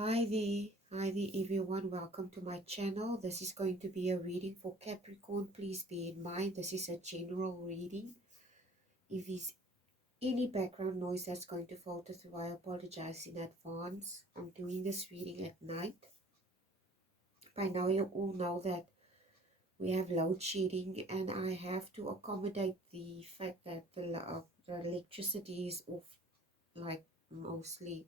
Hi there everyone, welcome to my channel. This is going to be a reading for Capricorn. Please bear in mind this is a general reading. If there's any background noise that's going to filter through, I apologize in advance. I'm doing this reading at night. By now you all know that we have load shedding and I have to accommodate the fact that the electricity is off like mostly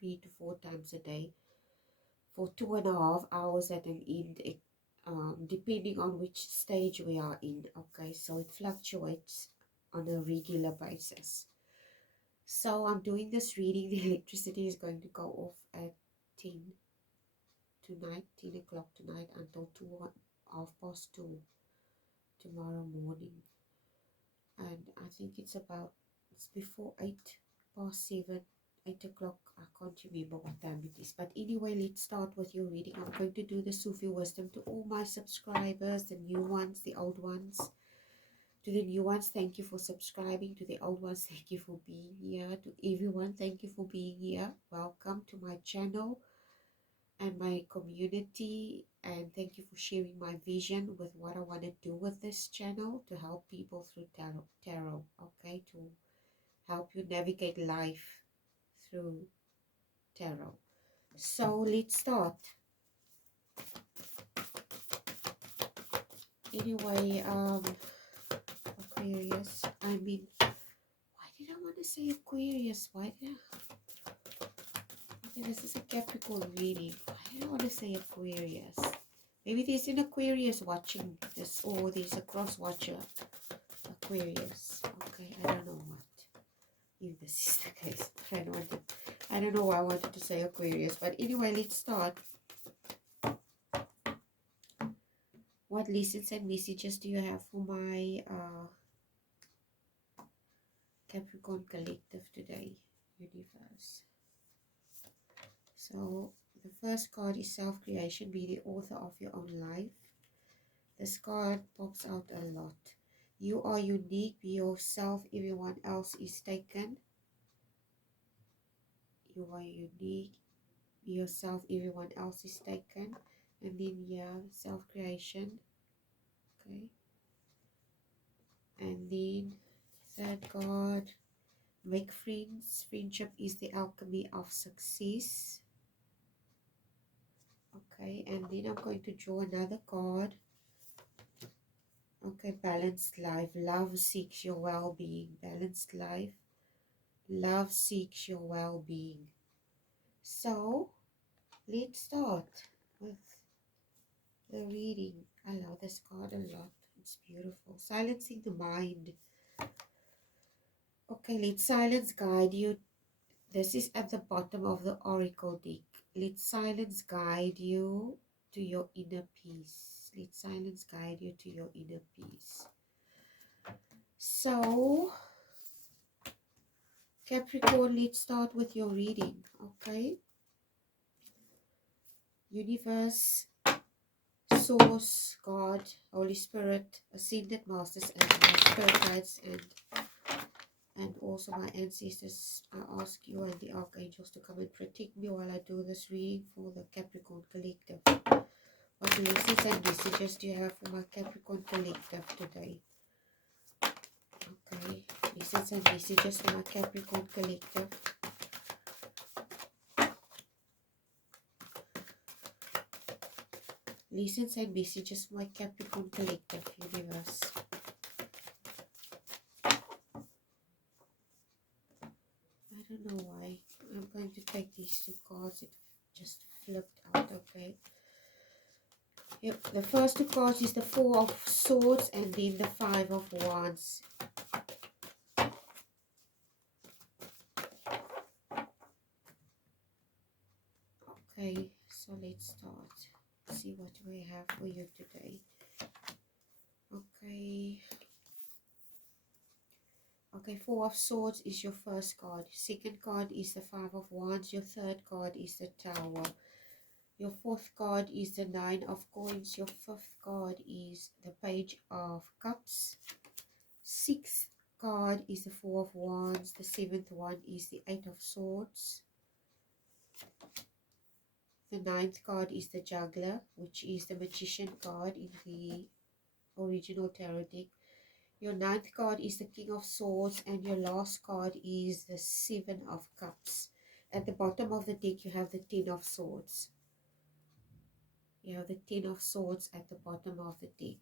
3 to 4 times a day for 2.5 hours at an end, depending on which stage we are in. Okay, so it fluctuates on a regular basis. So I'm doing this reading. The electricity is going to go off at 10 tonight, 10 o'clock tonight until 2:30 tomorrow morning. And I think it's before 8:07. 8 o'clock, I can't remember what time it is. But anyway, let's start with your reading. I'm going to do the Sufi wisdom to all my subscribers, the new ones, the old ones. To the new ones, thank you for subscribing. To the old ones, thank you for being here. To everyone, thank you for being here. Welcome to my channel and my community. And thank you for sharing my vision with what I want to do with this channel to help people through tarot. Okay, to help you navigate life through tarot. So let's start. Anyway, Aquarius, why did I want to say Aquarius? Okay, this is a Capricorn reading. Why did I want to say Aquarius? Maybe there's an Aquarius watching this, or there's a cross watcher. Aquarius. Okay, I don't know what. If this is the case, I don't know why I wanted to say Aquarius, but anyway, let's start. What lessons and messages do you have for my Capricorn collective today, universe? So the first card is self-creation. Be the author of your own life. This card pops out a lot. You are unique. Be yourself. Everyone else is taken. You are unique. Be yourself. Everyone else is taken. And then self-creation. Okay. And then third card, make friends. Friendship is the alchemy of success. Okay, and then I'm going to draw another card. Okay, balanced life. Love seeks your well-being. Balanced life. Love seeks your well-being. So, let's start with the reading. I love this card a lot. It's beautiful. Silencing the mind. Okay, let silence guide you. This is at the bottom of the oracle deck. Let silence guide you to your inner peace. Let silence guide you to your inner peace. So, Capricorn, let's start with your reading, okay? Universe, Source, God, Holy Spirit, Ascended Masters, and my spirit guides, and also my ancestors, I ask you and the archangels to come and protect me while I do this reading for the Capricorn collective. What lessons and messages do you have for my Capricorn collective today? Okay, lessons and messages for my Capricorn collective. Lessons and messages for my Capricorn collective, universe. I don't know why. I'm going to take these two cards. It just flipped out, okay. Yep, the first two cards is the Four of Swords and then the Five of Wands. Okay, so let's start. See what we have for you today. Okay. Okay, Four of Swords is your first card. Second card is the Five of Wands. Your third card is the Tower. Your fourth card is the Nine of Coins. Your fifth card is the Page of Cups. Sixth card is the Four of Wands. The seventh one is the Eight of Swords. The ninth card is the juggler, which is the magician card in the original tarot deck. Your ninth card is the King of Swords, and your last card is the Seven of Cups. At the bottom of the deck, you have the Ten of Swords. You have the Ten of Swords at the bottom of the deck.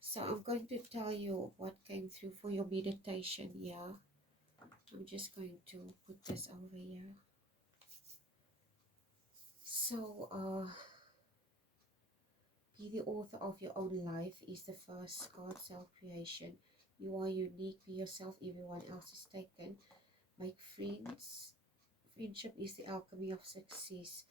So I'm going to tell you what came through for your meditation here. I'm just going to put this over here. So, be the author of your own life is the first card, self-creation. You are unique, be yourself, everyone else is taken. Make friends. Friendship is the alchemy of success.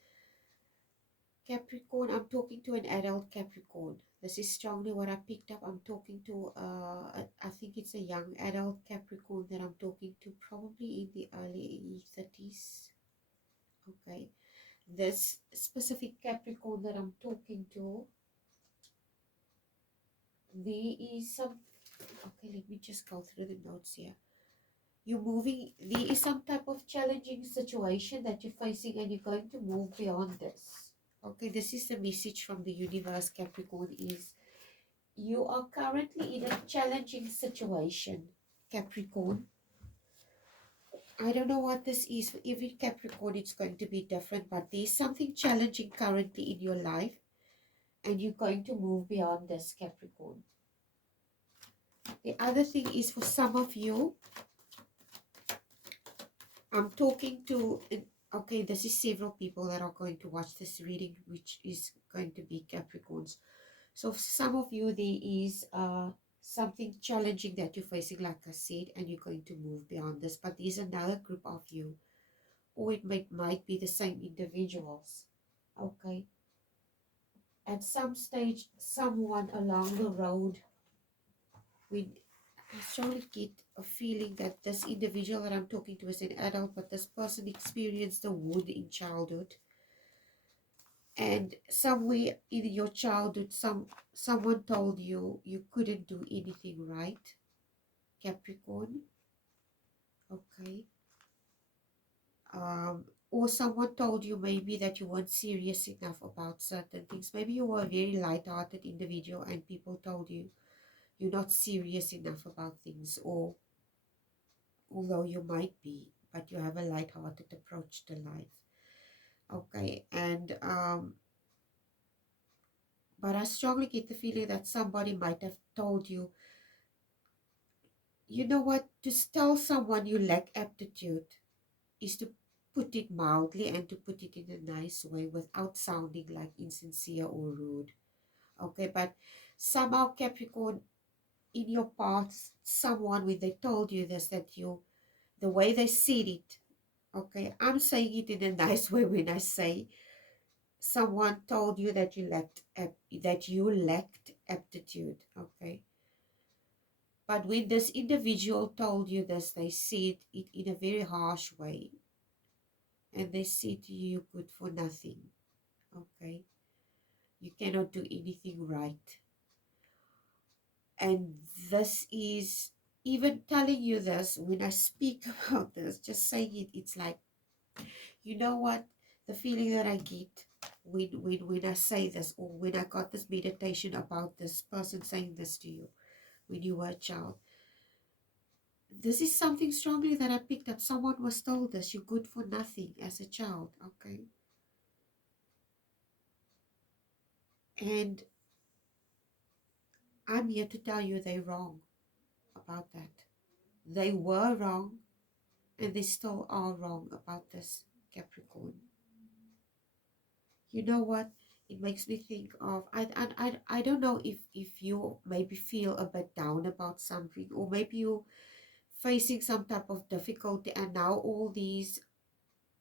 Capricorn, I'm talking to an adult Capricorn. This is strongly what I picked up. I'm talking to, I think it's a young adult Capricorn that I'm talking to, probably in the early 30s. Okay. This specific Capricorn that I'm talking to, there is some, okay, let me just go through the notes here. You're moving, there is some type of challenging situation that you're facing, and you're going to move beyond this. Okay, this is the message from the universe, Capricorn, is you are currently in a challenging situation, Capricorn. I don't know what this is. For every Capricorn, it's going to be different, but there's something challenging currently in your life, and you're going to move beyond this, Capricorn. The other thing is, for some of you, I'm talking to, okay, this is several people that are going to watch this reading, which is going to be Capricorns. So for some of you, there is something challenging that you're facing, like I said, and you're going to move beyond this. But there's another group of you, or it might be the same individuals, okay? At some stage, someone along the road, I strongly get a feeling that this individual that I'm talking to is an adult, but this person experienced a wound in childhood. And somewhere in your childhood, someone told you you couldn't do anything right, Capricorn. Okay. Or someone told you maybe that you weren't serious enough about certain things. Maybe you were a very light-hearted individual and people told you you're not serious enough about things, or although you might be, but you have a light-hearted approach to life. Okay, and but I strongly get the feeling that somebody might have told you, you know what, to tell someone you lack aptitude is to put it mildly and to put it in a nice way without sounding like insincere or rude. Okay, but somehow, Capricorn, in your past, someone, when they told you this, that the way they said it, okay, I'm saying it in a nice way when I say someone told you that you lacked aptitude, okay. But when this individual told you this, they said it in a very harsh way. And they said to you, you're good for nothing. Okay. You cannot do anything right. And this is, even telling you this, when I speak about this, just saying it, it's like, you know what? The feeling that I get when I say this, or when I got this meditation about this person saying this to you when you were a child, this is something strongly that I picked up. Someone was told this, you're good for nothing as a child, okay? And I'm here to tell you they're wrong about that. They were wrong, and they still are wrong about this, Capricorn. You know what? It makes me think of, I don't know if you maybe feel a bit down about something, or maybe you're facing some type of difficulty, and now all these,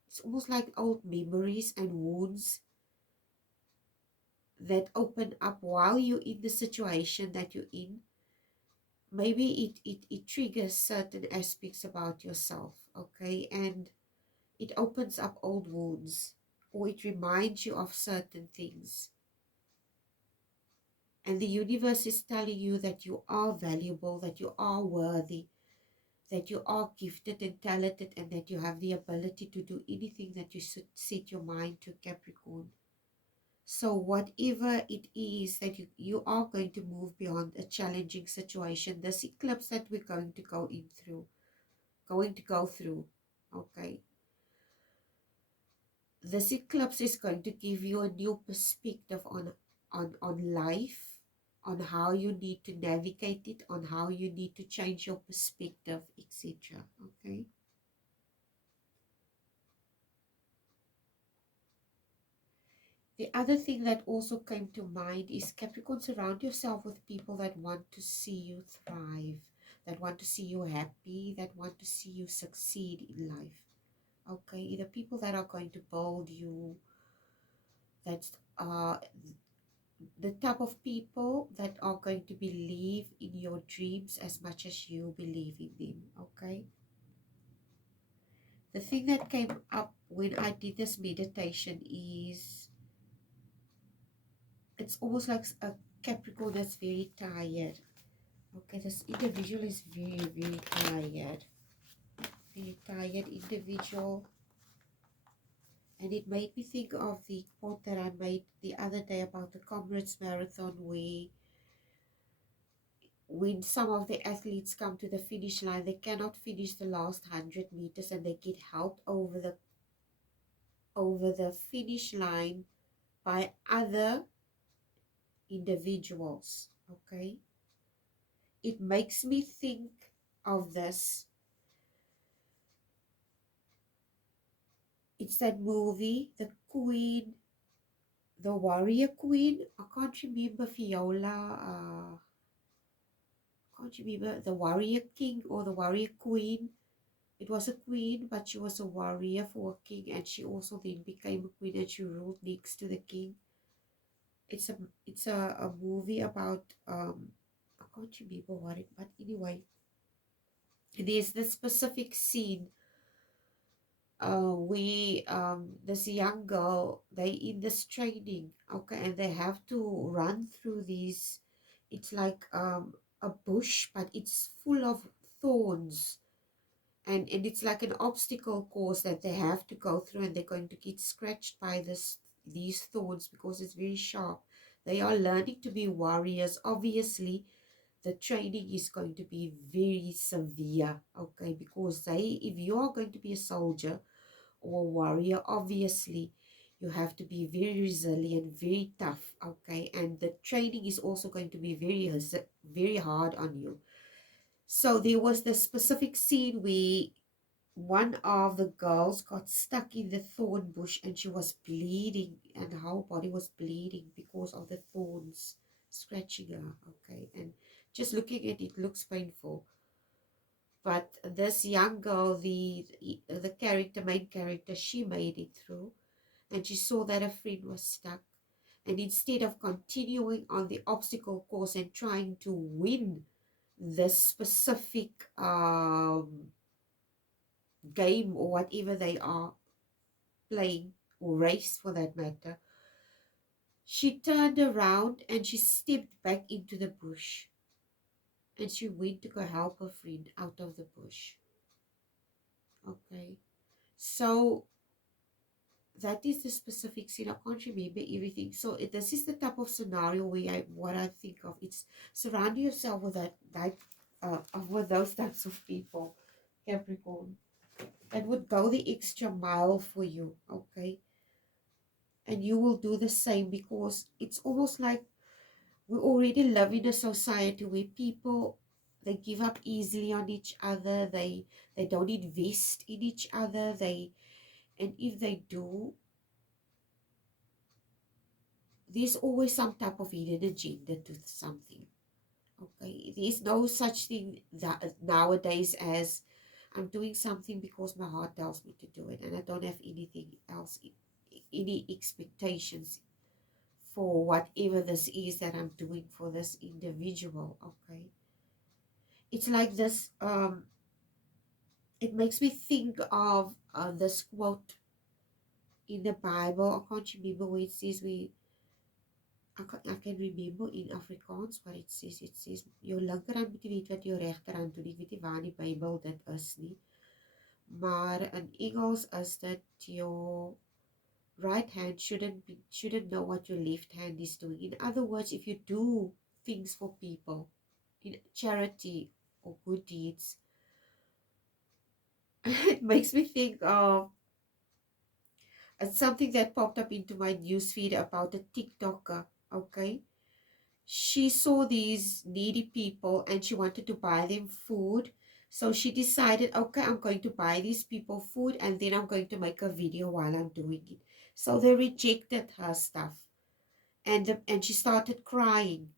it's almost like old memories and wounds that open up while you're in the situation that you're in. Maybe it triggers certain aspects about yourself, okay? And it opens up old wounds, or it reminds you of certain things. And the universe is telling you that you are valuable, that you are worthy, that you are gifted and talented, and that you have the ability to do anything that you set your mind to, Capricorn. So whatever it is that you are going to move beyond a challenging situation, this eclipse that we're going to go through, okay, this eclipse is going to give you a new perspective on life, on how you need to navigate it, on how you need to change your perspective, etc. Okay. The other thing that also came to mind is, Capricorn, surround yourself with people that want to see you thrive, that want to see you happy, that want to see you succeed in life. Okay, either people that are going to build you, that's the type of people that are going to believe in your dreams as much as you believe in them. Okay. The thing that came up when I did this meditation is, it's almost like a Capricorn that's very tired. Okay, this individual is very tired. Very tired individual. And it made me think of the quote that I made the other day about the Comrades Marathon, where when some of the athletes come to the finish line, they cannot finish the last 100 meters, and they get helped over the finish line by other individuals. Okay, it makes me think of this. It's that movie, the Warrior Queen. I can't remember Fiona. Can't remember the Warrior King or the Warrior Queen. It was a queen, but she was a warrior for a king, and she also then became a queen, and she ruled next to the king. It's a movie about I can't remember what it, but anyway, there's this specific scene we this young girl, they in this training, okay, and they have to run through these, it's like a bush, but it's full of thorns, and it's like an obstacle course that they have to go through, and they're going to get scratched by these thorns because it's very sharp. They are learning to be warriors. Obviously the training is going to be very severe, okay, because if you are going to be a soldier or warrior, obviously you have to be very resilient, very tough, okay, and the training is also going to be very hard on you. So there was this specific scene where one of the girls got stuck in the thorn bush, and she was bleeding, and her body was bleeding because of the thorns scratching her, okay, and just looking at it looks painful. But this young girl, the main character, she made it through, and she saw that a friend was stuck. And instead of continuing on the obstacle course and trying to win this specific game or whatever they are playing, or race for that matter, she turned around and she stepped back into the bush, and she went to go help her friend out of the bush. Okay, so that is the specific scene. I can't remember everything. So this is the type of scenario where what I think of. It's surround yourself with with those types of people, Capricorn, that would go the extra mile for you, okay? And you will do the same, because it's almost like we already live in a society where people, they give up easily on each other. They don't invest in each other. And if they do, there's always some type of hidden agenda to something. Okay, there's no such thing that nowadays as I'm doing something because my heart tells me to do it, and I don't have anything else, any expectations for whatever this is that I'm doing for this individual. Okay, it's like this. It makes me think of this quote in the Bible. I can't remember where it says, I can remember in Afrikaans what it says. It says jou linkerhand moet jy weet wat jou regterhand doen. Ek weet nie waar in die Bybel dit is nie. Maar in Engels is dit your right hand shouldn't know what your left hand is doing. In other words, if you do things for people in charity or good deeds, it makes me think of it's something that popped up into my newsfeed about a TikToker. Okay, she saw these needy people and she wanted to buy them food. So she decided, okay, I'm going to buy these people food and then I'm going to make a video while I'm doing it. So they rejected her stuff and she started crying.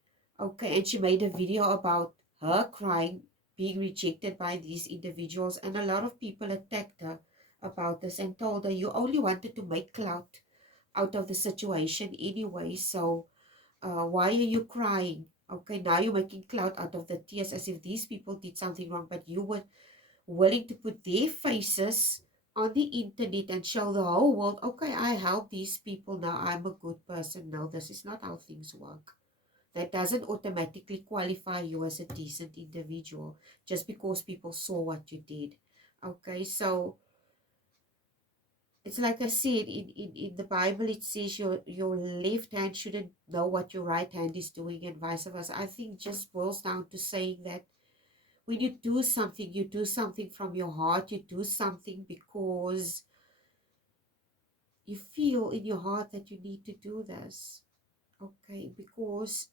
Okay, and she made a video about her crying, being rejected by these individuals, and a lot of people attacked her about this and told her, you only wanted to make clout out of the situation anyway, so why are you crying? Okay, now you're making clout out of the tears as if these people did something wrong, but you were willing to put their faces on the internet and show the whole world, okay, I help these people, now I'm a good person. No, this is not how things work. That doesn't automatically qualify you as a decent individual just because people saw what you did. Okay, so it's like I said, in the Bible, it says your left hand shouldn't know what your right hand is doing and vice versa. I think just boils down to saying that when you do something from your heart, you do something because you feel in your heart that you need to do this. Okay, because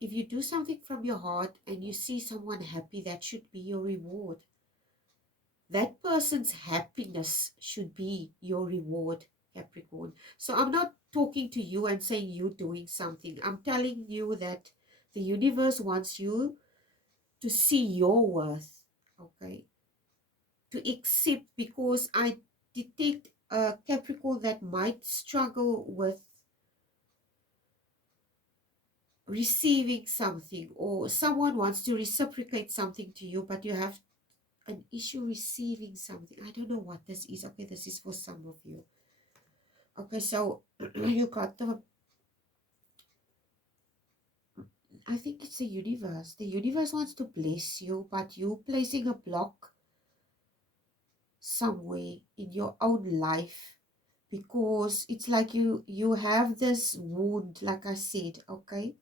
if you do something from your heart and you see someone happy, that should be your reward. That person's happiness should be your reward, Capricorn. So I'm not talking to you and saying you doing something. I'm telling you that the universe wants you to see your worth, okay? To accept, because I detect a Capricorn that might struggle with receiving something, or someone wants to reciprocate something to you, but you have an issue receiving something. I don't know what this is. Okay, this is for some of you. Okay, so you got the, I think it's the universe. The universe wants to bless you, but you placing a block somewhere in your own life, because it's like you have this wound, like I said, okay?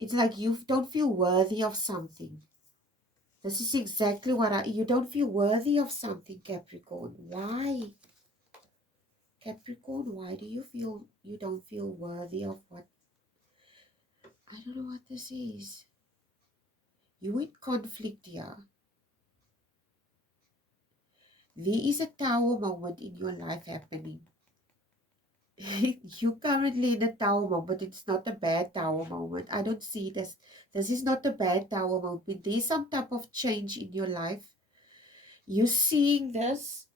It's like you don't feel worthy of something. This is exactly what you don't feel worthy of something, Capricorn. Why? Capricorn, why do you feel you don't feel worthy of what? I don't know what this is. You in conflict here. There is a tower moment in your life happening. You currently in a tower moment. It's not a bad tower moment. I don't see this. This is not a bad tower moment. There's some type of change in your life. You seeing this?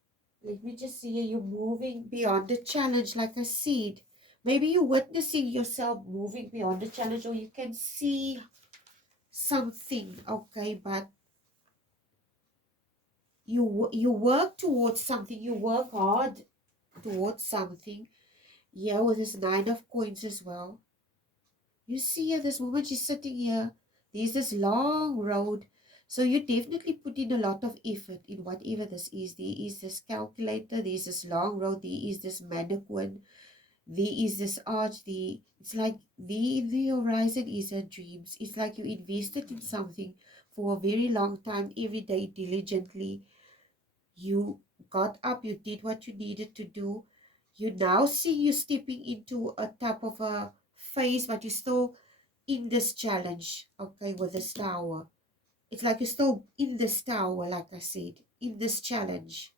Let me just see you moving beyond the challenge, like I said. Maybe you're witnessing yourself moving beyond the challenge, or you can see something, okay, but you work towards something, you work hard towards something. Yeah, with this 9 of coins as well. You see here, this woman, she's sitting here. There's this long road. So you definitely put in a lot of effort in whatever this is. There is this calculator, there's this long road, there is this mannequin, there is this arch, it's like the horizon is her dreams. It's like you invested in something for a very long time, every day diligently. You got up, you did what you needed to do. You now see you stepping into a type of a phase, but you're still in this challenge, okay, with this tower. It's like you're still in this tower, like I said, in this challenge.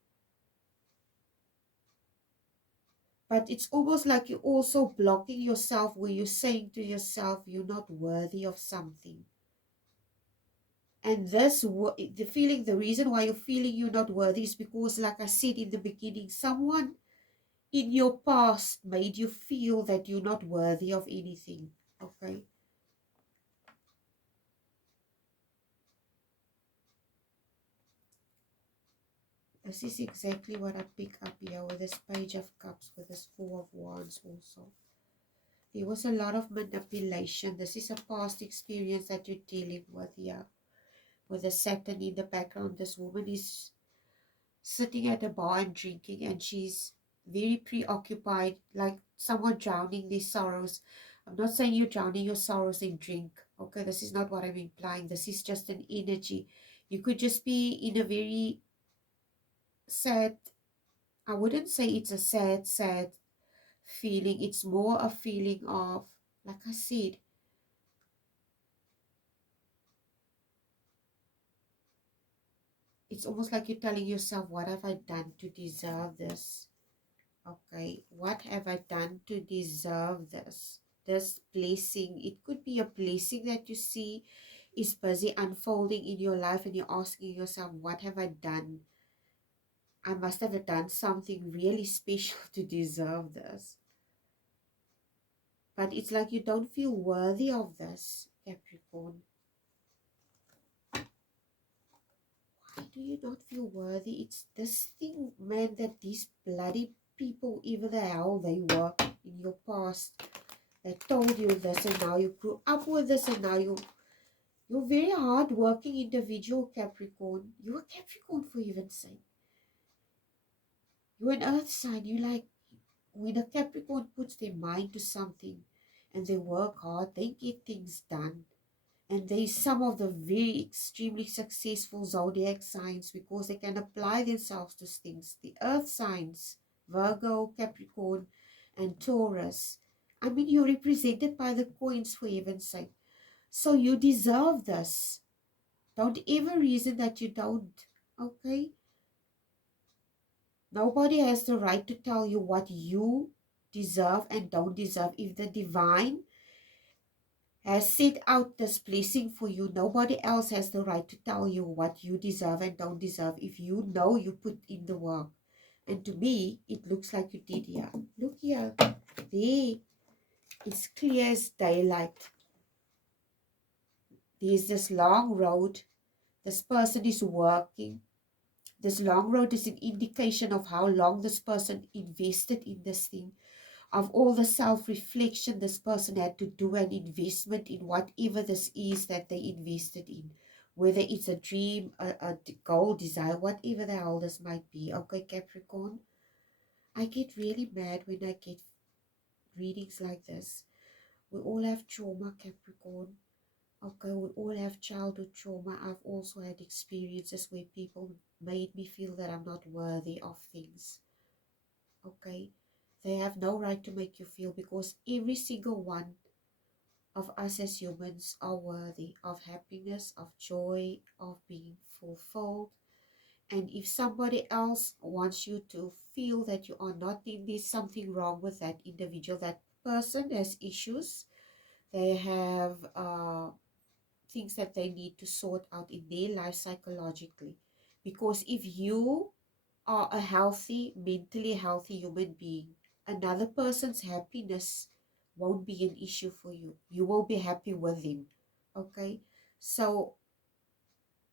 But it's almost like you're also blocking yourself, where you're saying to yourself, you're not worthy of something. And the reason why you're feeling you're not worthy is because, like I said in the beginning, someone in your past made you feel that you're not worthy of anything, okay? This is exactly what I pick up here with this Page of Cups, with this Four of Wands also. There was a lot of manipulation. This is a past experience that you're dealing with here. With the Saturn in the background, this woman is sitting at a bar and drinking, and she's very preoccupied, like someone drowning their sorrows. I'm not saying you're drowning your sorrows in drink. Okay, this is not what I'm implying. This is just an energy. You could just be in a very sad, I wouldn't say it's a sad feeling. It's more a feeling of, like I said, it's almost like you're telling yourself, what have I done to deserve this? Okay, what have I done to deserve this? This blessing, it could be a blessing that you see is busy unfolding in your life, and you're asking yourself, what have I done? I must have done something really special to deserve this. But it's like you don't feel worthy of this, Capricorn. Why do you not feel worthy? It's this thing, man, that these bloody people, even the hell they were in your past, that told you this, and now you grew up with this, and now you're a very hard-working individual, Capricorn. You're a Capricorn, for heaven's sake. You're an earth sign. You like, when a Capricorn puts their mind to something and they work hard, they get things done. And they some of the very extremely successful zodiac signs because they can apply themselves to things. The earth signs, Virgo, Capricorn, and Taurus. I mean, you're represented by the coins, for heaven's sake. So you deserve this. Don't ever reason that you don't. Okay? Nobody has the right to tell you what you deserve and don't deserve. If the divine has set out this blessing for you, nobody else has the right to tell you what you deserve and don't deserve if you know you put in the work. And to me, it looks like you did here. Look here. There. It's clear as daylight. There's this long road. This person is working. This long road is an indication of how long this person invested in this thing, of all the self-reflection this person had to do, an investment in whatever this is that they invested in, whether it's a dream, a goal, desire, whatever the hell this might be. Okay, Capricorn, I get really mad when I get readings like this. We all have trauma, Capricorn. Okay, we all have childhood trauma. I've also had experiences where people made me feel that I'm not worthy of things. Okay, they have no right to make you feel, because every single one of us as humans are worthy of happiness, of joy, of being fulfilled. And if somebody else wants you to feel that you are not, then there's something wrong with that individual. That person has issues. They have things that they need to sort out in their life psychologically. Because if you are a healthy, mentally healthy human being, another person's happiness won't be an issue for you. You will be happy with him. Okay? So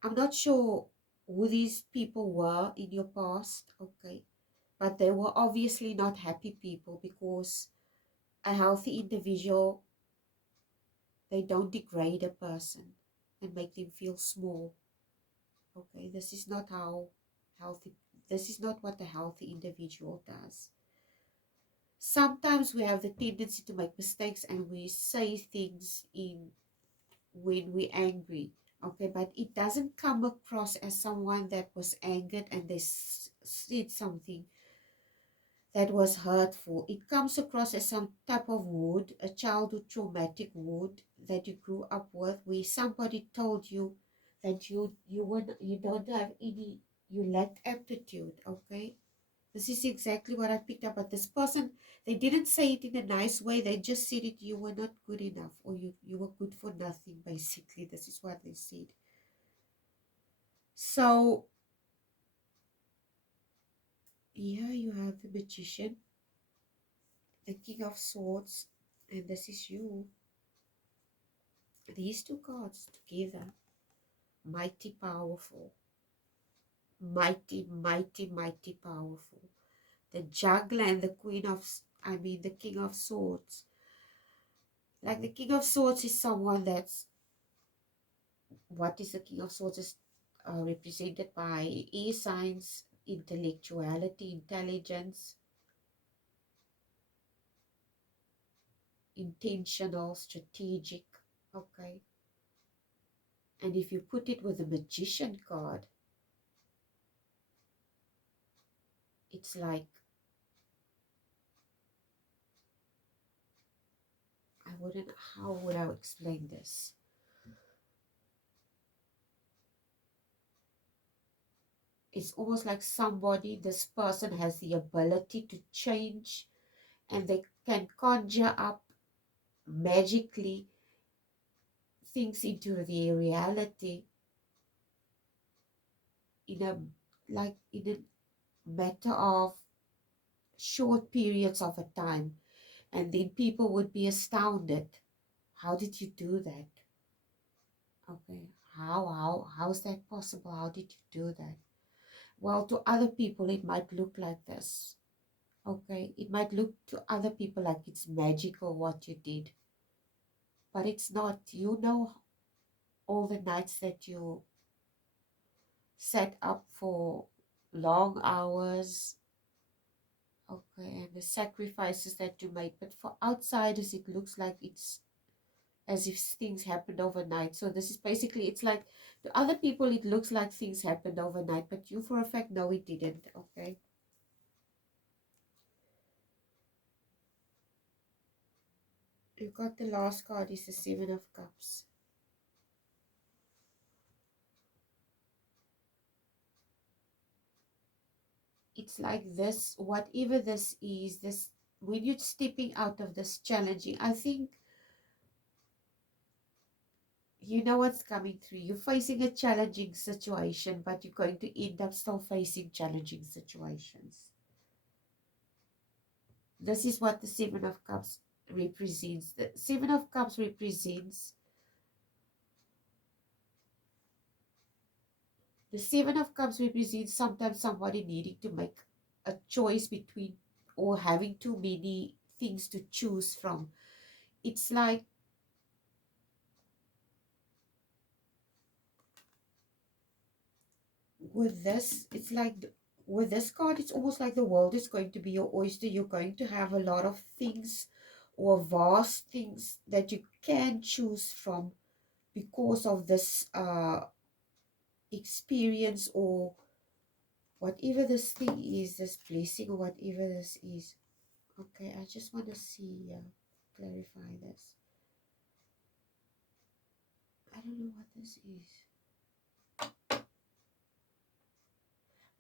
I'm not sure who these people were in your past. Okay? But they were obviously not happy people, because a healthy individual, they don't degrade a person and make them feel small. Okay? This is not how healthy, this is not what a healthy individual does. Sometimes we have the tendency to make mistakes and we say things in when we're angry. Okay, but it doesn't come across as someone that was angered and they said something that was hurtful. It comes across as some type of wound, a childhood traumatic wound that you grew up with, where somebody told you that you don't have any, you lack aptitude. Okay, this is exactly what I picked up. But this person, they didn't say it in a nice way. They just said it, you were not good enough, or you were good for nothing, basically. This is what they said. So, here you have the Magician, the King of Swords, and this is you. These two cards together, mighty powerful. Mighty, mighty, mighty powerful. The Juggler and the Queen of, the King of Swords. Like the King of Swords is someone that's, what is the King of Swords is represented by air signs, intellectuality, intelligence, intentional, strategic. Okay. And if you put it with the Magician card, it's like, how would I explain this? It's almost like somebody, this person has the ability to change, and they can conjure up magically things into their reality in a, like in a matter of short periods of a time, and then people would be astounded. How did you do that? Okay, how's that possible? How did you do that? Well, to other people it might look like this. Okay, it might look to other people like it's magical what you did, but it's not. You know, all the nights that you sat up for long hours, okay, and the sacrifices that you made. But for outsiders, it looks like it's as if things happened overnight. So this is basically, it's like to other people, it looks like things happened overnight, but you for a fact know it didn't, okay? You got the last card is the Seven of Cups. It's like this, whatever this is, this, when you're stepping out of this challenging, I think you know what's coming through. You're facing a challenging situation, but you're going to end up still facing challenging situations. This is what the Seven of Cups represents. The Seven of Cups represents, the Seven of Cups represents sometimes somebody needing to make a choice between, or having too many things to choose from. It's like, with this, it's like, with this card, it's almost like the world is going to be your oyster. You're going to have a lot of things, or vast things that you can choose from because of this experience, or whatever this thing is, this blessing, or whatever this is. Okay, I just want to see, clarify this. I don't know what this is.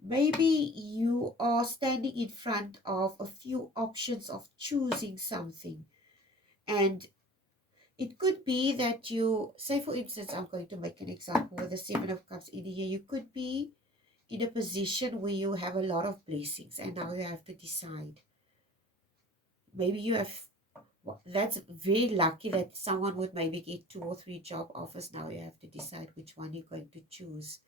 Maybe you are standing in front of a few options of choosing something. And it could be that you, say for instance, I'm going to make an example with the Seven of Cups in here. You could be in a position where you have a lot of blessings and now you have to decide. Maybe you have, well, that's very lucky that someone would maybe get 2 or 3 job offers. Now you have to decide which one you're going to choose.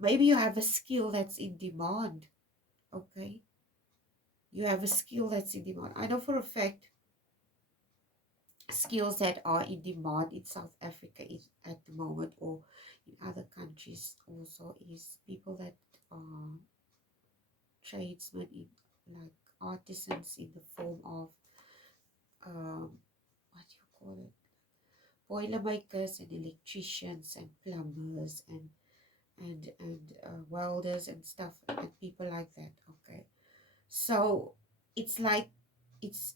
Maybe you have a skill that's in demand. Okay, you have a skill that's in demand. I know for a fact skills that are in demand in South Africa is, at the moment, or in other countries also, is people that are tradesmen, in like artisans, in the form of what do you call it, boilermakers and electricians and plumbers and welders and stuff, and people like that. Okay, so it's like, it's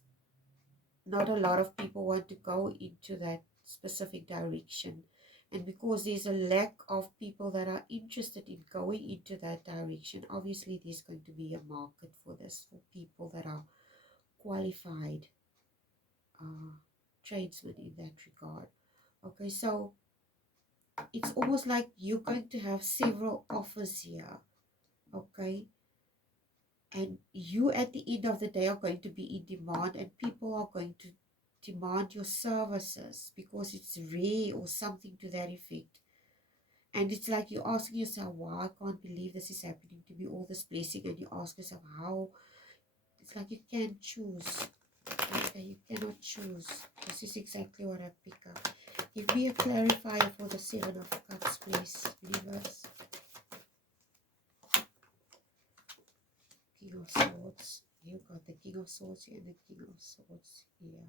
not a lot of people want to go into that specific direction, and because there's a lack of people that are interested in going into that direction, obviously there's going to be a market for this, for people that are qualified tradesmen in that regard. Okay, so it's almost like you're going to have several offers here. Okay, and you at the end of the day are going to be in demand, and people are going to demand your services because it's rare or something to that effect. And it's like you're asking yourself, wow, I can't believe this is happening to me, all this blessing. And you ask yourself how. It's like you can't choose. Okay, you cannot choose. This is exactly what I pick up. Give me a clarifier for the Seven of Cups, please, universe. King of Swords. You got the King of Swords here and the King of Swords here.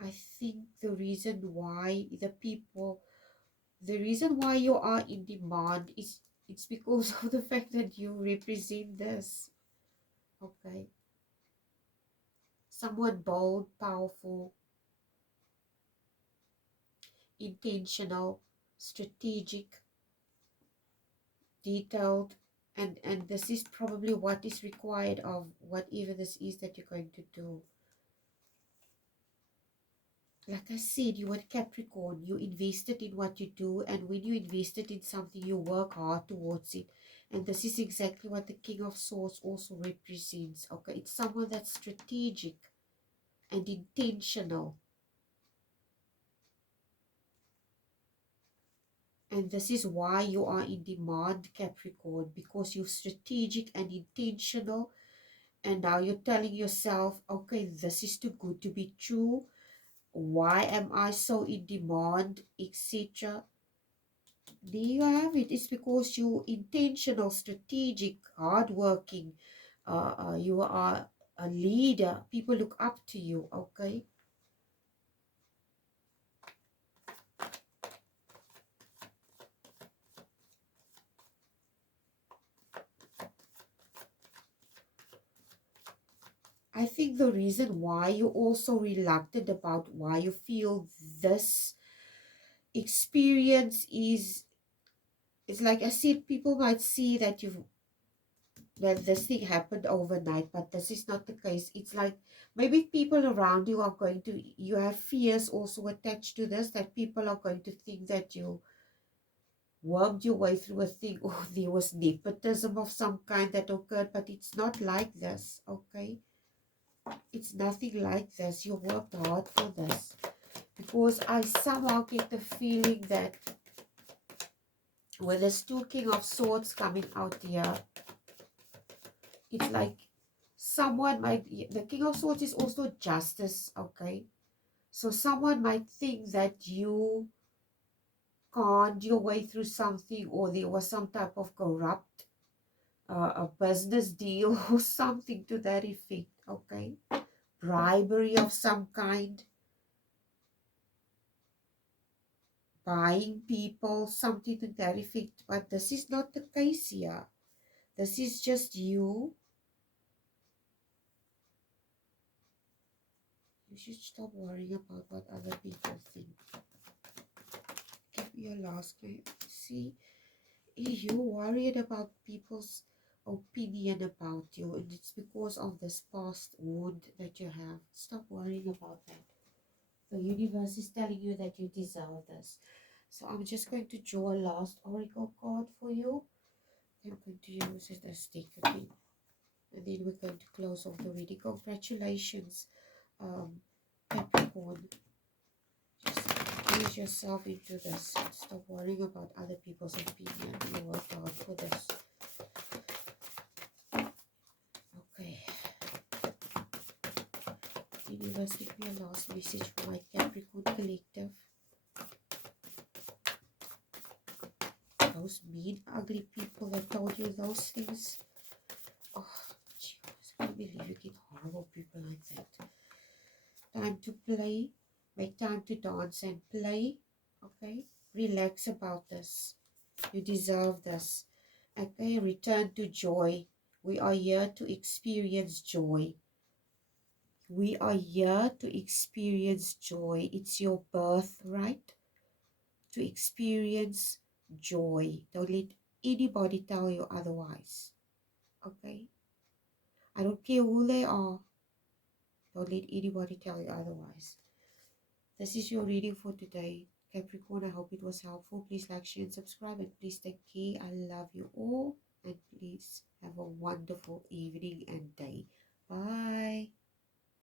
I think the reason why you are in demand is it's because of the fact that you represent this. Okay. Someone bold, powerful, intentional, strategic, detailed, and this is probably what is required of whatever this is that you're going to do. Like I said, you are Capricorn, you invested in what you do, and when you invested in something, you work hard towards it. And this is exactly what the King of Swords also represents. Okay, it's someone that's strategic and intentional. And this is why you are in demand, Capricorn, because you're strategic and intentional. And now you're telling yourself, okay, this is too good to be true. Why am I so in demand, etc.? There you have it. It's because you're intentional, strategic, hardworking. You are a leader. People look up to you, okay? I think the reason why you're also reluctant about why you feel this experience is, it's like I said, people might see that this thing happened overnight, but this is not the case. It's like maybe people around you are going to, you have fears also attached to this, that people are going to think that you wormed your way through a thing, or there was nepotism of some kind that occurred, but it's not like this, okay? It's nothing like this. You worked hard for this, because I somehow get the feeling that with this two King of Swords coming out here, it's like someone might, the King of Swords is also justice, okay? So someone might think that you conned your way through something, or there was some type of corrupt a business deal or something to that effect, okay? Bribery of some kind, buying people, something to that effect. But this is not the case here. This is just you. You should stop worrying about what other people think. Give me your last name. See, you're worried about people's opinion about you, and it's because of this past wound that you have. Stop worrying about that. The universe is telling you that you deserve this. So I'm just going to draw a last oracle card for you. I'm going to use it as stick again. And then we're going to close off the reading. Congratulations, Capricorn. Just ease yourself into this. Stop worrying about other people's opinion. You worked hard for this. Okay. Universe, give me a last message for my Capricorn collective. Those mean, ugly people that told you those things. Oh, Jesus, I can't believe you get horrible people like that. Time to play. Make time to dance and play. Okay? Relax about this. You deserve this. Okay? Return to joy. We are here to experience joy. We are here to experience joy. It's your birthright to experience joy. Don't let anybody tell you otherwise. Okay? I don't care who they are. Don't let anybody tell you otherwise. This is your reading for today, Capricorn. I hope it was helpful. Please like, share, and subscribe. And please take care. I love you all. And please have a wonderful evening and day. Bye.